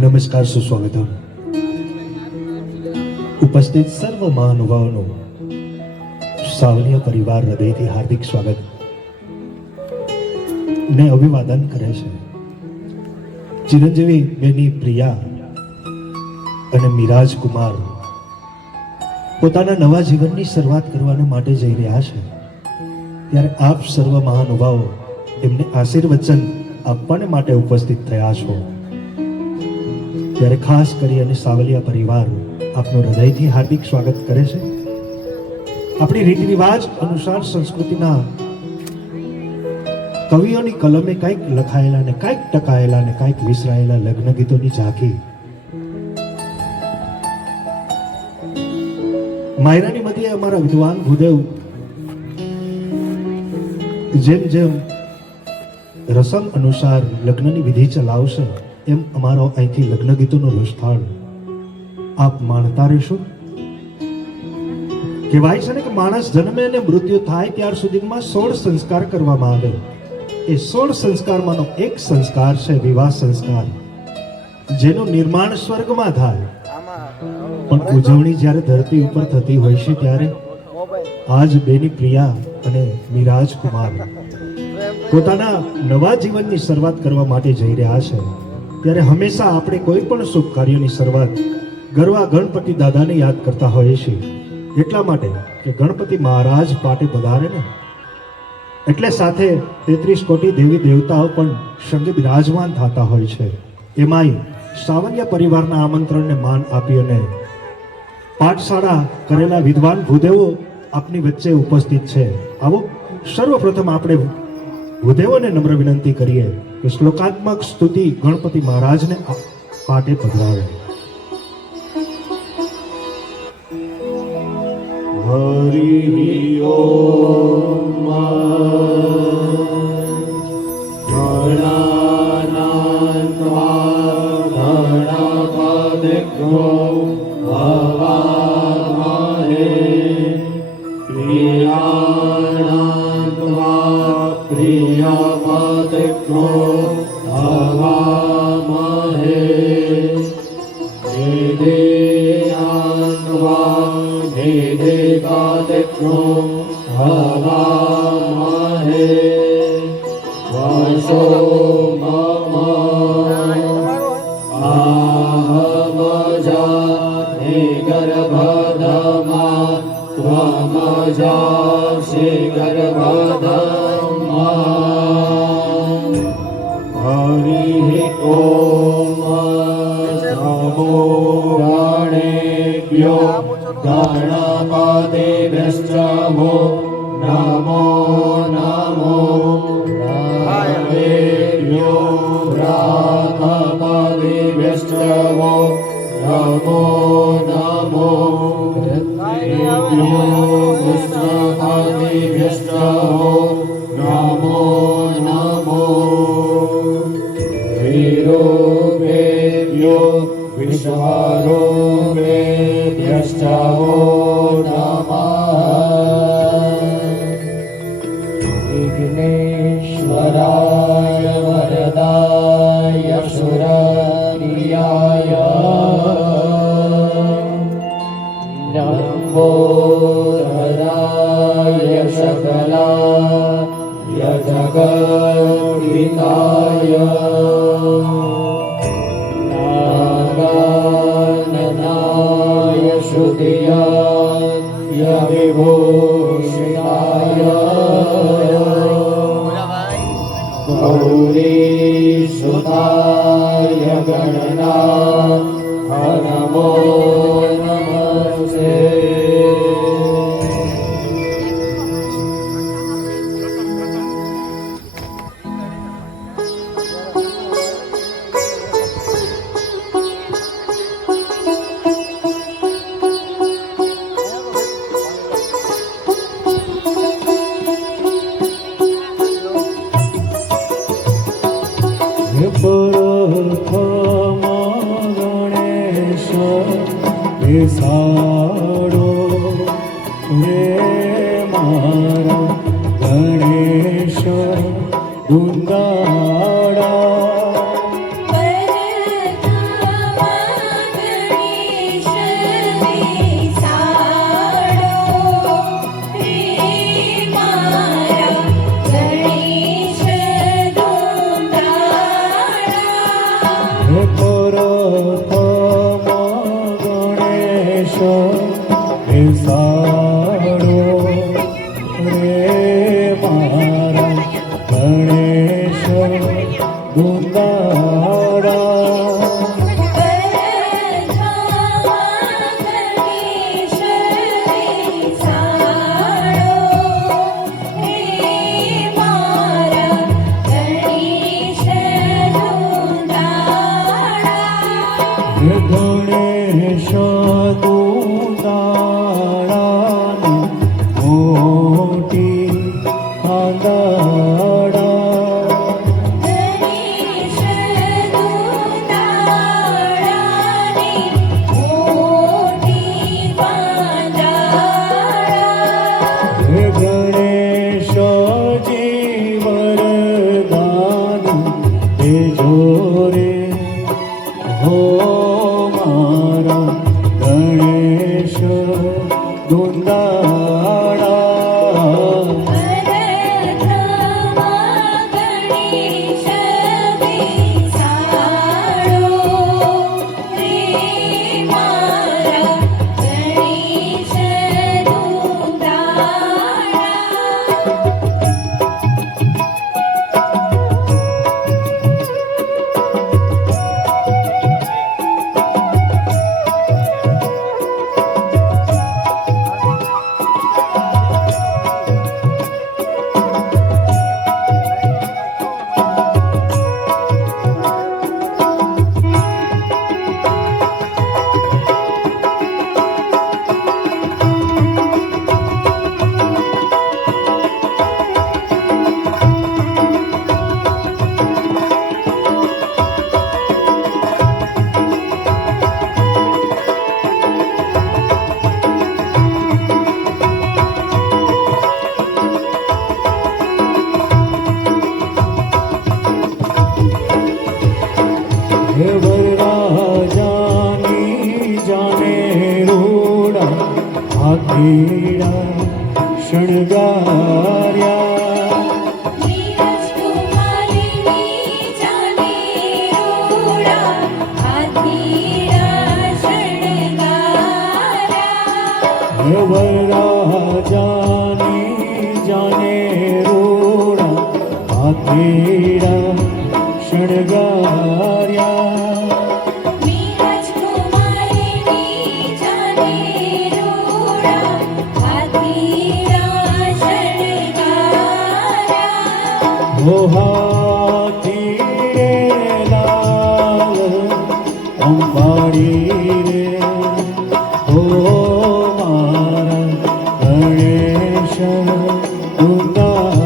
નમસ્કાર, સુસ્વાગતમ. ઉપસ્થિત સર્વ મહાનુભાવોનું સાવલિયા પરિવાર હૃદયથી હાર્દિક સ્વાગત ને અભિવાદન કરે છે. ચિરંજીવી બેની પ્રિયા અને મિરાજ કુમાર પોતાના નવા જીવનની શરૂઆત કરવા માટે જઈ રહ્યા છે. ત્યારે આપ સર્વ મહાનુભાવો એમને આશીર્વચન આપવાને માટે ઉપસ્થિત થયા છો. ત્યારે ખાસ કરી અને સાવલિયા પરિવાર આપનું હૃદયથી હાર્દિક સ્વાગત કરે છે. આપણી રીત રિવાજ અનુસાર સંસ્કૃતિના કવિઓની કલમે કંઈક લખાયેલા ને કંઈક ટકાયેલા ને કંઈક વિસરાયેલા લગ્ન ગીતોની ઝાંખી માયરાની મધ્યે અમારા વિદ્વાન ભૂદેવ જેમ જેમ રસમ અનુસાર લગ્નની વિધિ ચલાવશે એમ અમારો અહીંથી લગ્ન ગીતોનો રસથાળ આપ માણતા રહેશો. કહેવાય છે ને કે માણસ જન્મે અને મૃત્યુ થાય ત્યાર સુધીમાં 16 સંસ્કાર કરવામાં આવે. એ 16 સંસ્કારમાંનો એક સંસ્કાર છે વિવાહ સંસ્કાર, જેનું નિર્માણ સ્વર્ગમાં થાય પણ ઉજવણી જ્યારે ધરતી ઉપર થતી હોય છે ત્યારે આજ બેની પ્રિયા અને મિરાજ કુમાર પોતાના નવા જીવનની શરૂઆત કરવા માટે જઈ રહ્યા છે. ત્યારે હંમેશા આપણે કોઈ પણ શુભ કાર્યની શરૂઆત ગરવા ગણપતિ દાદાને યાદ કરતા હોઈએ છીએ. એટલા માટે કે ગણપતિ મહારાજ પાટે પધારે ને એટલે સાથે 33 કોટી દેવી દેવતાઓ પણ સંગે બિરાજમાન થતા હોય છે. એમાંય સાવલિયા પરિવારના આમંત્રણને માન આપી અને પાઠશાળા કરેલા વિદ્વાન ભૂદેવો આપની વચ્ચે ઉપસ્થિત છે. આવો સર્વપ્રથમ આપણે ભૂદેવોને નમ્ર વિનંતી કરીએ કે શ્લોકાત્મક સ્તુતિ ગણપતિ મહારાજને પાટે પધરાવે. હરિ ઓમ સાડો રે મારા ગણેશ ગુંદાડા હે પ્રથમ ગણેશ બેસાડો રે મારા ગણેશ ગુંદાડા. ગણેશ દુંદાળાની મોટી આંદાડા. ગણેશજી વરદાન દેજો રે હો મારા ગણેશ દુંદાળા. હે વરરાજાની જાને રૂડા હાથીડા શણગાર્યા. હે વરરાજાની જાને રૂડા હાથીડા શણગાર્યા. ઓ હાથી રે લાલ અંબાડી રે ઓ મારા ગણેશ દુંદાળા.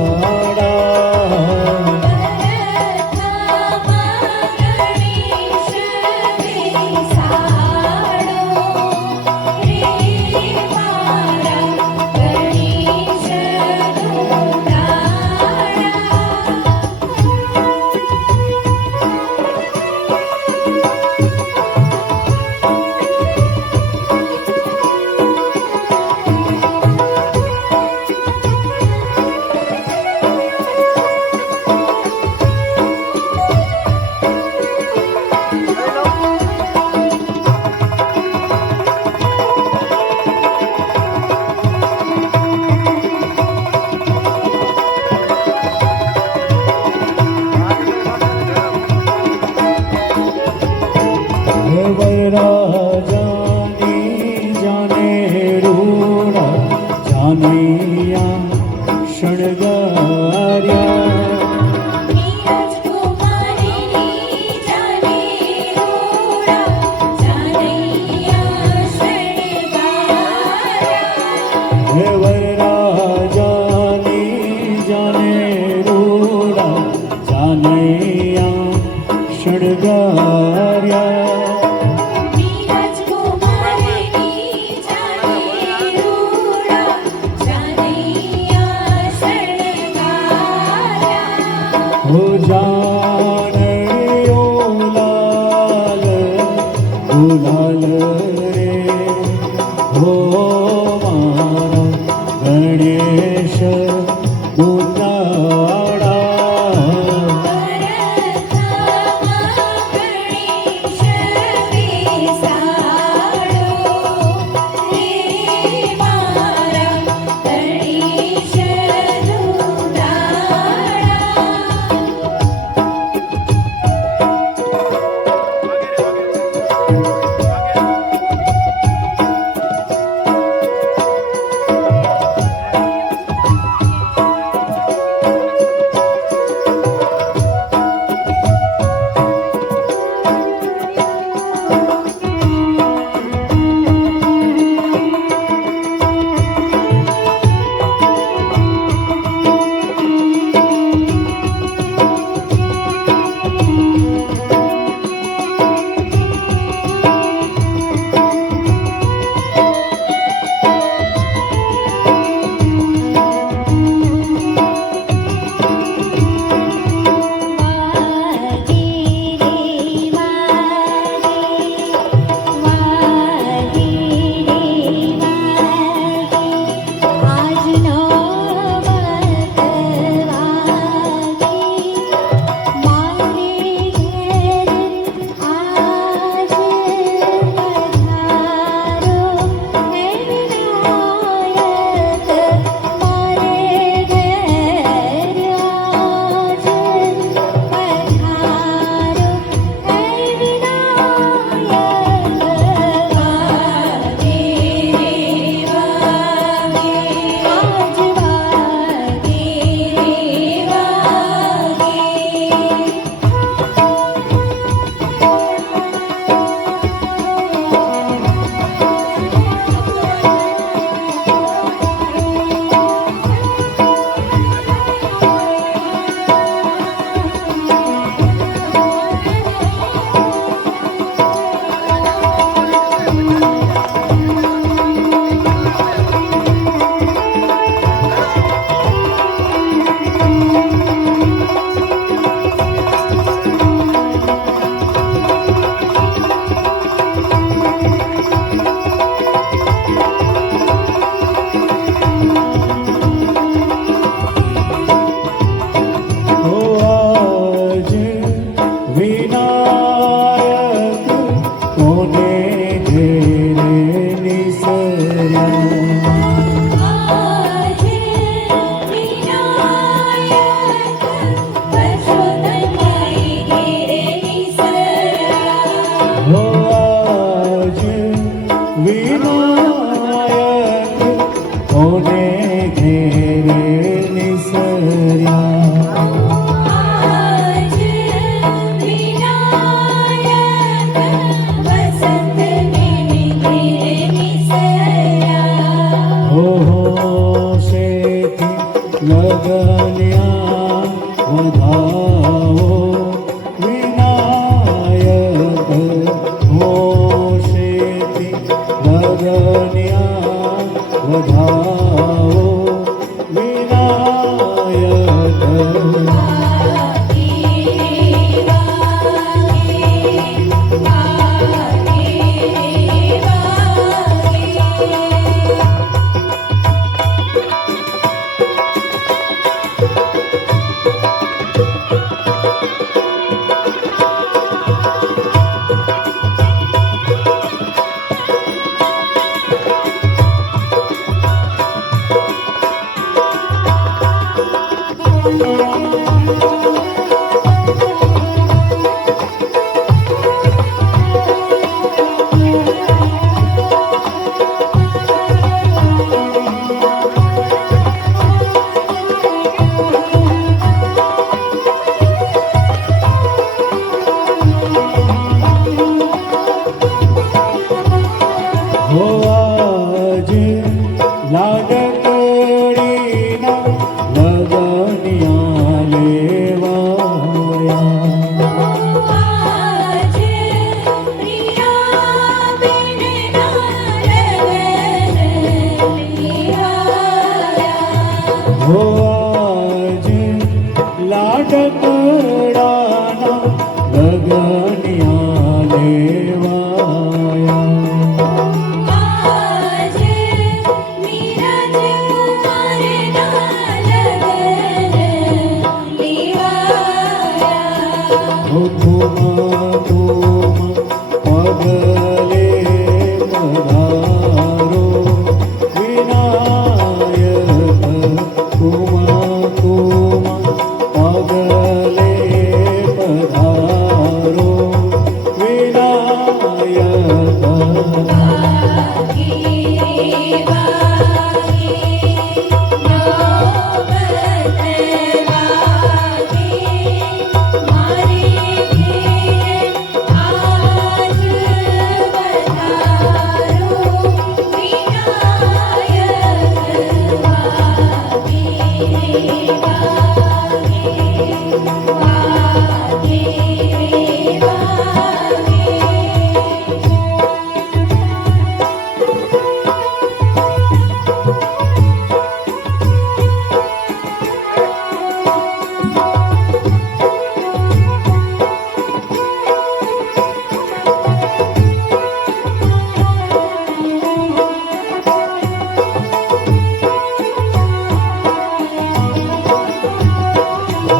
વરરાજાની જાને રૂડા જાનૈયા શણગાર્યા. હે વરરાજાની જાને રૂડા જાનૈયા શણગાર્યા. હો જાનૈયો લાલ ગુલાલ રે હો મારા ગણેશ દુંદાળા.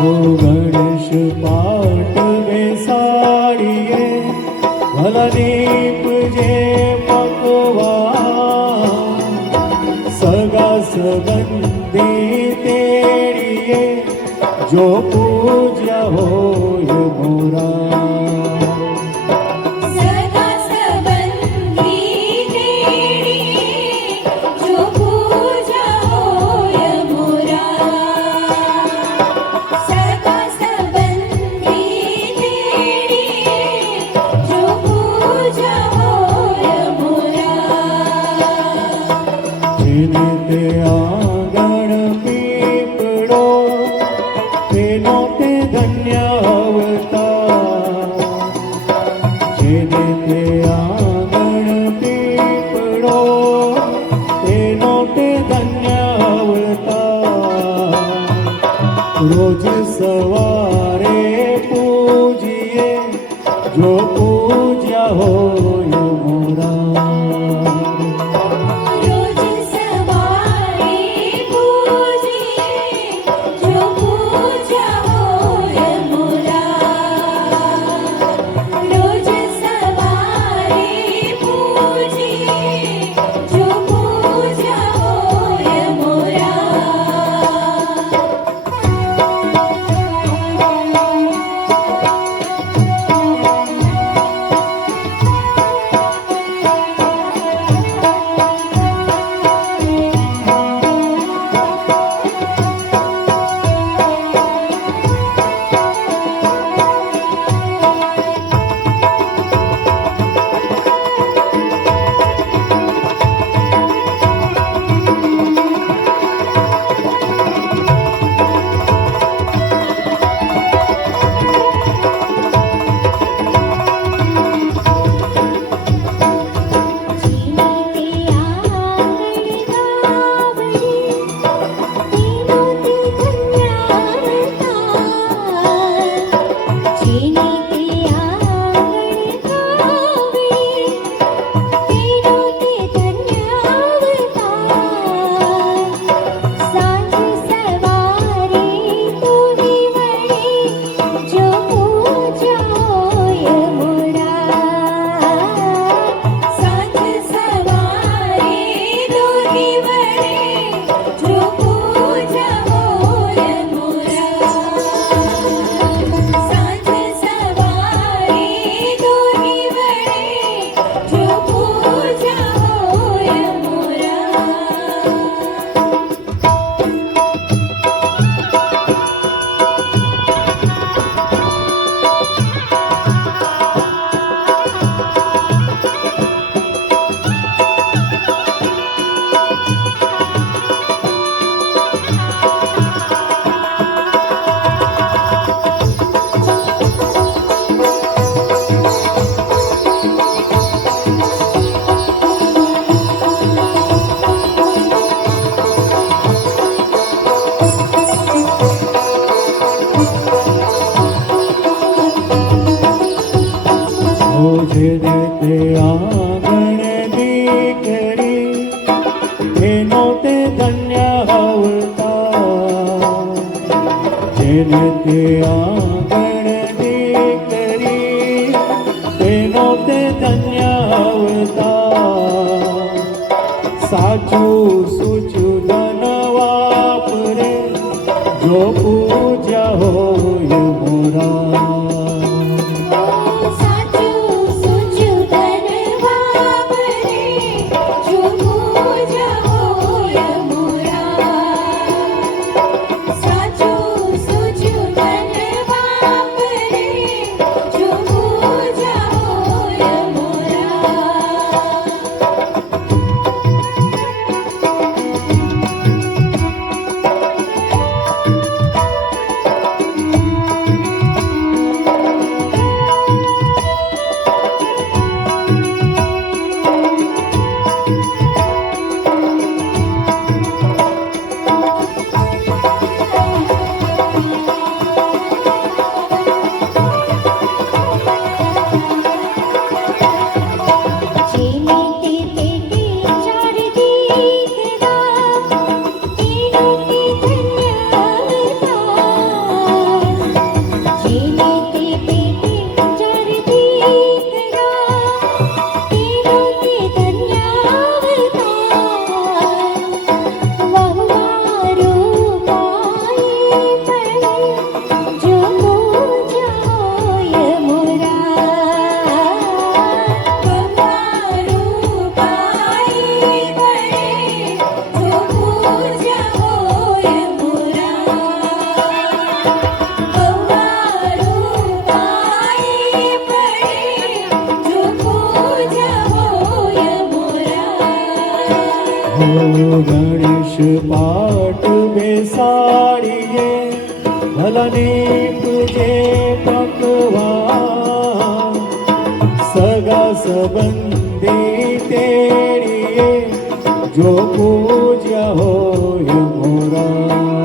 ગણેશ પાટ બેસાડીએ ભલા નીપજે પકવાન સગા સંબંધી તેડીએ જો પૂજ્યા હોય મોરા જેને તે આંગણ પીપળો તેનો તે ધન્ય અવતાર જેને તે આંગણ પીપળો તેનો તે ધન્ય અવતાર રોજ સવારે પૂજીએ જો પૂજ્યા હોય મોરા જેને તે આંગણ દીકરી તેનો તે ધન્ય અવતાર જેને તે આંગણ દીકરી તેનો તે ધન્ય અવતાર સાચું સૂચું ધન વાપરે જો પૂજા હોય મોરા સાચું સૂચું ધન વાપરે ગણેશ પાઠ બેસાડીએ ભલાની પૂજે પકવાન સગા સંબંધી તેડીએ જો પૂજ્યા હોય મોરા